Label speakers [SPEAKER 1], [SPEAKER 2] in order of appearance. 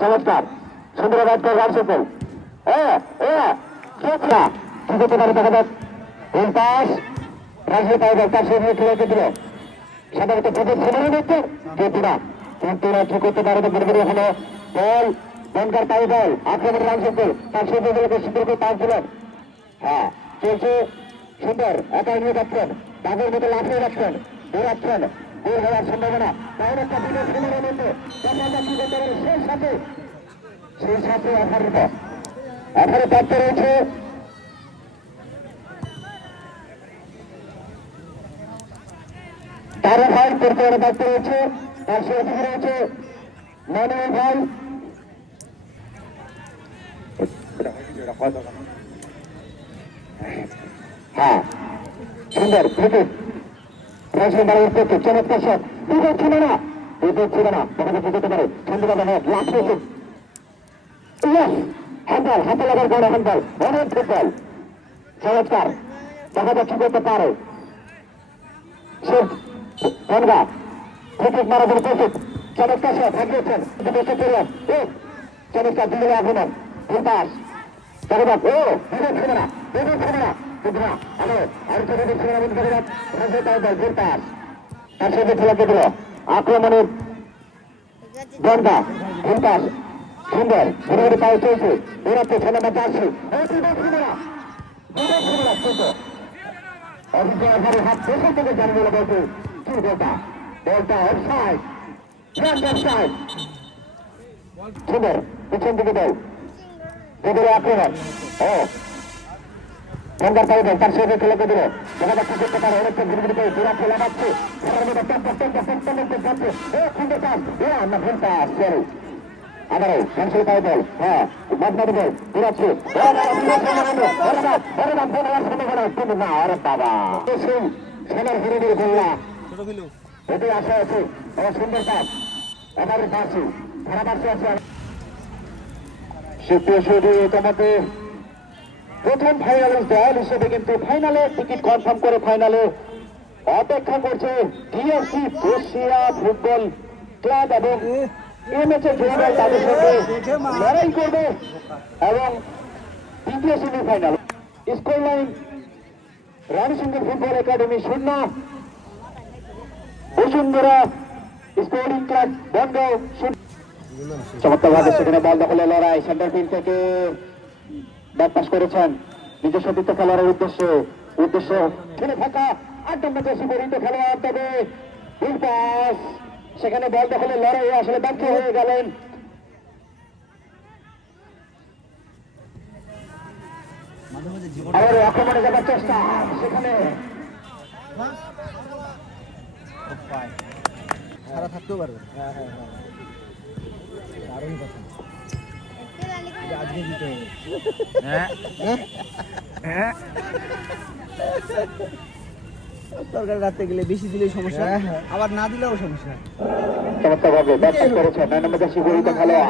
[SPEAKER 1] চমৎকার সুন্দর ব্যাট করে হ্যাঁ কি তার সঙ্গে না করতে পারে তো বড় হলো বল, বনকার পাই বল। আক্রমণ রামসেল তার সঙ্গে গুলোকে সুন্দর করে পাস দিলেন হ্যাঁ সুন্দর। নিয়ে যাচ্ছেন। বাঘের মতো লাফিয়ে রাখছেন দৌড়াচ্ছেন। গোল হওয়ার সম্ভাবনা। তাহলে দিনের খেলার মধ্যে দেখা যাক কি করতে পারে সেই সাথে। সেই সাথে আঠারোত আঠারো প্রাপ্ত রয়েছে। তারও ভাই পরিচালনা দায়িত্ব রয়েছে। সে অতিথি রয়েছে। মনোয় ভাই। হ্যাঁ। সুন্দর, ক্রিকেট। বাড়ির পক্ষে চমৎকার শট। বিপদ ছিল না। বিপদ ছিল না। তোমাকে বুঝতে পারে সুন্দর হ্যাঁ লাভ হয়েছে ইয়েস হ্যান্ডবল হাতে লাগার বড় হ্যান্ডবল অনেক ফুটবল চমৎকার। দেখা কি করতে পারে। গঙ্গা ক্রিকেট জন্য প্রস্তুত চমৎকার দেশে ফিরলেন চমৎকার। দিলে আগুন ফুল দেখা ও বিপদ ছিল না। বিপদ কিন্তু না আরও আর তো বিপদ ছিল না কিন্তু দেখা যাক রাজ্য তাই দল পাস। তার সাথে খেলাতে দিল? আক্রমণের ফুল পাস। সুন্দর। ঘুরে পায়ে চলছে। ওরাতে ছেলে বাচ্চা আসছে অভিজ্ঞতার হাত পেছন থেকে জানিয়ে দিল বলতে কি পিছন দিকে বল ভেতরে আক্রমণ। ও গঙ্গার পাই বল তার সঙ্গে খেলে দিল দেখা যাচ্ছে করতে পারে অনেকটা ঘুরে ঘুরে পেয়ে পুরা খেলা পাচ্ছে না ভুল পাস সরি আবারও ক্যান্সেল পাই বল হ্যাঁ আশা আছে আমার সুন্দর পাস আমার সুপ্রিয় সুদী তোমাকে প্রথম ফাইনাল দল হিসেবে কিন্তু ফাইনালে টিকিট কনফার্ম করে ফাইনালে অপেক্ষা করছে টিএফসি বসিয়া ফুটবল ক্লাব এবং তাদের সঙ্গে লড়াই করবে এবং semifinal score line football academy শূন্য। বসুন্ধরা স্পোর্টিং ক্লাব বনগাঁও শূন্য চমৎকার ভাবে সেখানে বল দখলে লড়াই সেন্টার ফিল্ড থেকে ব্যাট করেছেন। নিজস্ব বৃত্ত খেলোয়াড়ের উদ্দেশ্যে, উদ্দেশ্য খেলে থাকা আট নম্বর দেশি পরিণত খেলোয়াড়, তবে পাস। সেখানে বল দখলে লড়াই আসলে ব্যর্থ হয়ে গেলেন। আক্রমণে যাবার চেষ্টা, সেখানে।
[SPEAKER 2] সারা থাকতেও পারবে হ্যাঁ হ্যাঁ হ্যাঁ। দারুণ কথা। আজকে দিতে হবে তরকারি রাখতে গেলে বেশি দিলে সমস্যা আবার না দিলেও সমস্যা।
[SPEAKER 1] চমৎকার ভাবে ব্যাট পাস করেছেন নয় নম্বর খেলোয়াড়।